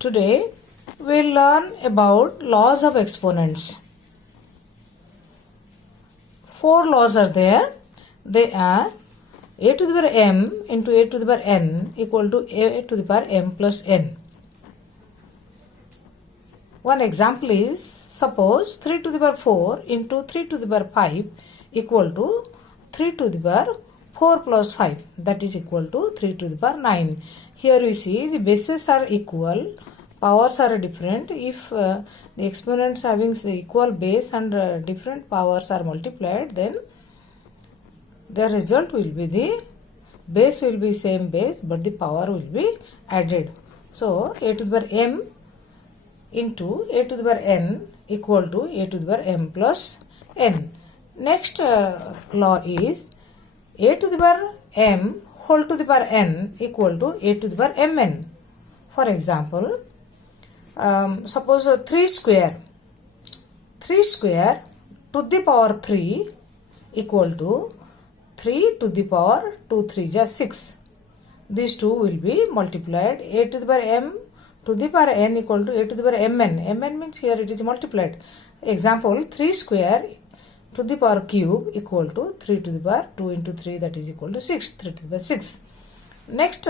Today we'll learn about laws of exponents. 4 laws are there. They are a to the power m into a to the power n equal to a to the power m plus n. One example is, suppose 3 to the power 4 into 3 to the power 5 equal to 3 to the power 4 plus 5, that is equal to 3 to the power 9. Here we see the bases are equal, powers are different. If the exponents having equal base and different powers are multiplied, then the result will be the base will be same base but the power will be added. So a to the power m into a to the power n equal to a to the power m plus n. Next law is a to the power m whole to the power n equal to a to the power mn. For example, suppose 3 square to the power 3 equal to 3 to the power 2 3 is 6. These two will be multiplied. A to the power m to the power n equal to a to the power mn. Mn means here it is multiplied. Example, 3 square to the power cube equal to 3 to the power 2 into 3, that is equal to 6. 3 to the power 6. Next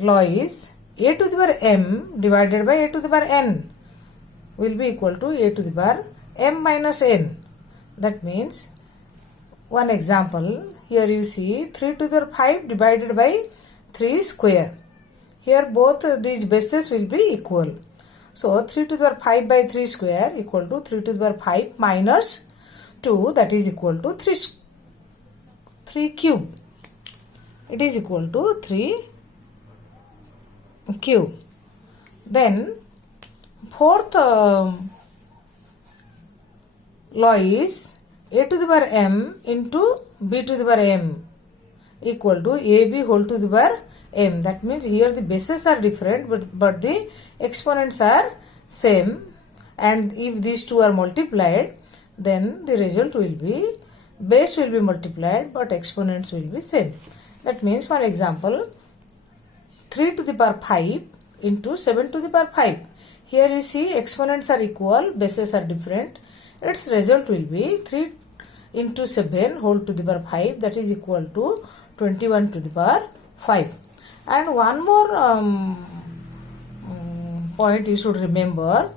law is a to the power m divided by a to the power n will be equal to a to the power m minus n. That means, one example, here you see 3 to the power 5 divided by 3 square. Here both these bases will be equal. So 3 to the power 5 by 3 square equal to 3 to the power 5 minus 2, that is equal to 3 cube. It is equal to 3 cube. Then fourth law is a to the power m into b to the power m equal to ab whole to the power m. That means here the bases are different but the exponents are same, and if these two are multiplied, then the result will be base will be multiplied but exponents will be same. That means, one example, 3 to the power 5 into 7 to the power 5. Here you see exponents are equal, bases are different. Its result will be 3 into 7 whole to the power 5, that is equal to 21 to the power 5. And one more point you should remember,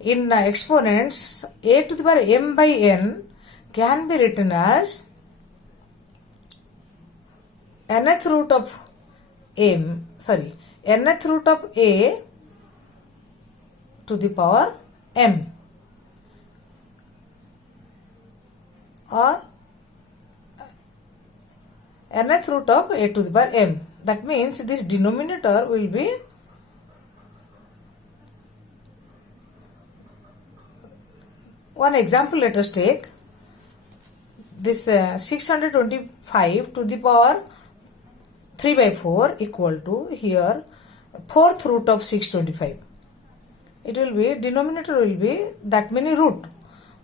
in exponents a to the power m by n can be written as nth root of nth root of a to the power m, or nth root of a to the power m. That means this denominator will be one example. Let us take this 625 to the power 3 by 4 equal to here fourth root of 625. It will be, denominator will be that many root,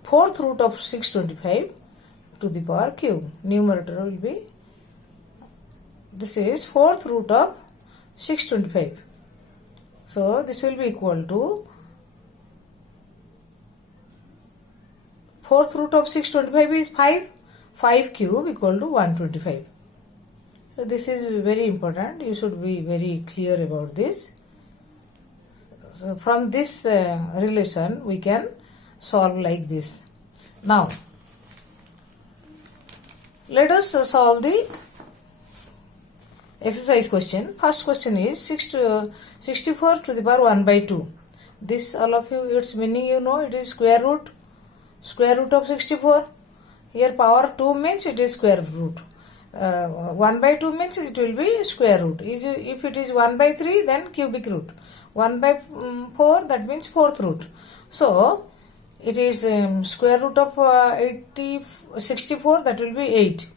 fourth root of 625 to the power cube. Numerator will be, this is fourth root of 625. So this will be equal to fourth root of 625 is 5 cube equal to 125. So this is very important. You should be very clear about this. So from this relation we can solve like this. Now let us solve the exercise question. First question is 64 to the power 1 by 2. This all of you, its meaning you know, it is square root of 64. Here power 2 means it is square root. 1 by 2 means it will be square root. If it is 1 by 3, then cubic root. 1 by 4, that means fourth root. So it is square root of 64, that will be 8.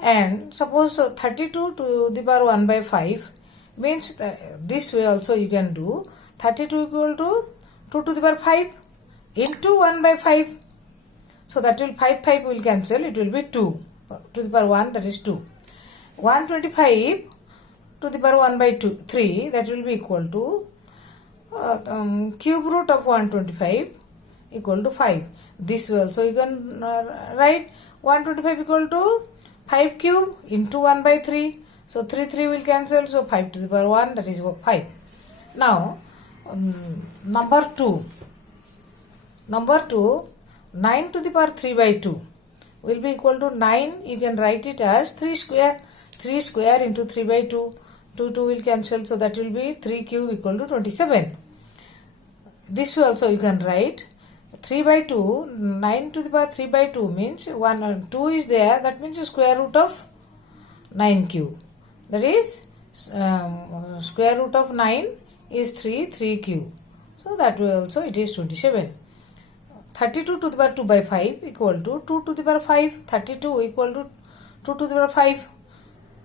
And suppose 32 to the power 1 by 5 means this way also you can do. 32 equal to 2 to the power 5 into 1 by 5. So that will 5 will cancel, it will be 2 to the power 1, that is 2. 125 to the power 1 by 3, that will be equal to cube root of 125 equal to 5. This way also you can write 125 equal to 5 cube into 1 by 3. So 3 will cancel. So 5 to the power 1, that is 5. Now number 2. Number 2, 9 to the power 3 by 2 will be equal to 9. You can write it as 3 square. 3 square into 3 by 2. 2 will cancel. So that will be 3 cube equal to 27. This way also you can write 3 by 2. 9 to the power 3 by 2 means 1 and 2 is there. That means square root of 9 cube. That is square root of 9 is 3 cube. So that way also it is 27. 32 to the power 2 by 5 equal to 2 to the power 5. 32 equal to 2 to the power 5.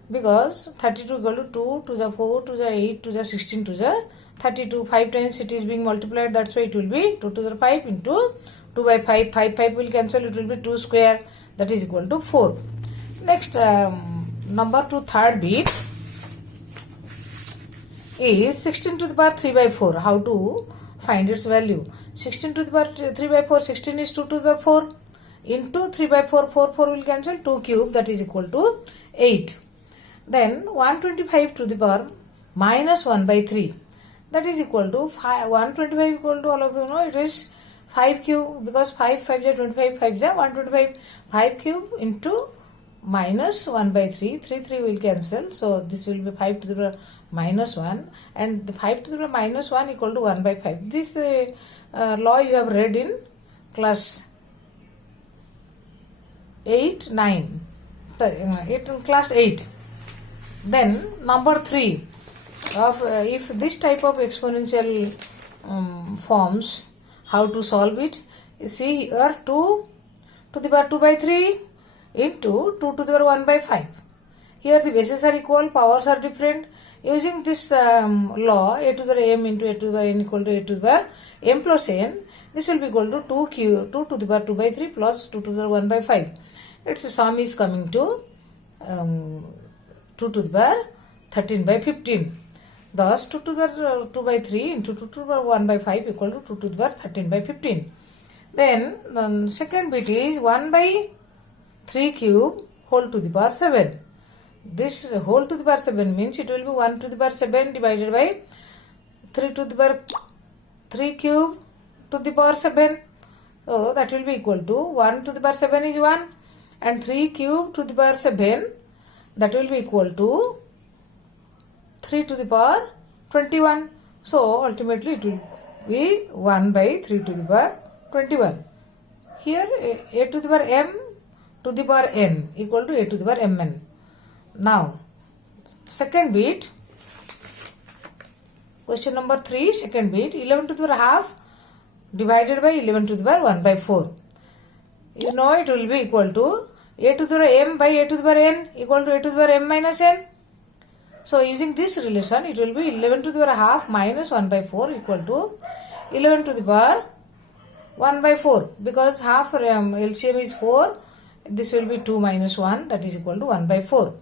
Because 32 equal to 2 to the 4 to the 8 to the 16 to the 32. 5 times it is being multiplied. That's why it will be 2 to the 5 into 2 by 5. 5 will cancel. It will be 2 square. That is equal to 4. Next number 2, third bit is 16 to the power 3 by 4. How to find its value? 16 to the power 3 by 4. 16 is 2 to the 4 into 3 by 4. 4 will cancel. 2 cube, that is equal to 8. Then 125 to the power minus 1 by 3. That is equal to 125 equal to, all of you know, it is 5 cube, because 5 is 25, 5 is 125. 5 cube into minus 1 by 3. 3 will cancel. So this will be 5 to the power minus 1, and the 5 to the power minus 1 equal to 1 by 5. This law you have read in class 8, 9. Class 8. Then number 3, of if this type of exponential forms, how to solve it? You see here 2 to the power 2 by 3 into 2 to the power 1 by 5. Here the bases are equal, powers are different. Using this law, a to the power m into a to the power n equal to a to the power m plus n, this will be equal to 2 to the power 2 by 3 plus 2 to the power 1 by 5. Its sum is coming to 2 to the power 13 by 15. Thus 2 to the power 2 by 3 into 2 to the power 1 by 5 equal to 2 to the power 13 by 15. Then second bit is 1 by 3 cube whole to the power 7. This whole to the power 7 means it will be 1 to the power 7 divided by 3 to the power 3 cube to the power 7. So that will be equal to 1 to the power 7 is 1 and 3 cube to the power 7, that will be equal to 3 to the power 21. So ultimately it will be 1 by 3 to the power 21. Here a to the power m to the power n equal to a to the power mn. Now second bit, question number 3, second bit, 11 to the power half divided by 11 to the power 1 by 4. You know it will be equal to a to the power m by a to the power n equal to a to the power m minus n. So using this relation, it will be 11 to the power half minus 1 by 4 equal to 11 to the power 1 by 4. Because half LCM is 4, this will be 2 minus 1, that is equal to 1 by 4.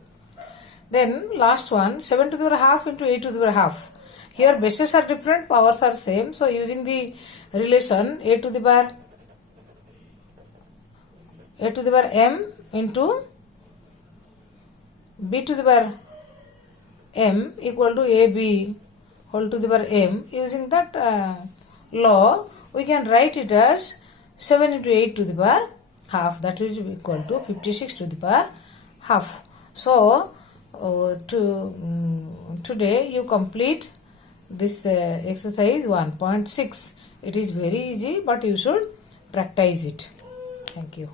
Then last one, 7 to the power half into 8 to the power half. Here bases are different, powers are same. So using the relation a to the power m into b to the power m equal to ab whole to the power m, using that law we can write it as 7 into 8 to the power half, that is equal to 56 to the power half. So today you complete this exercise 1.6. It is very easy, but you should practice it. Thank you.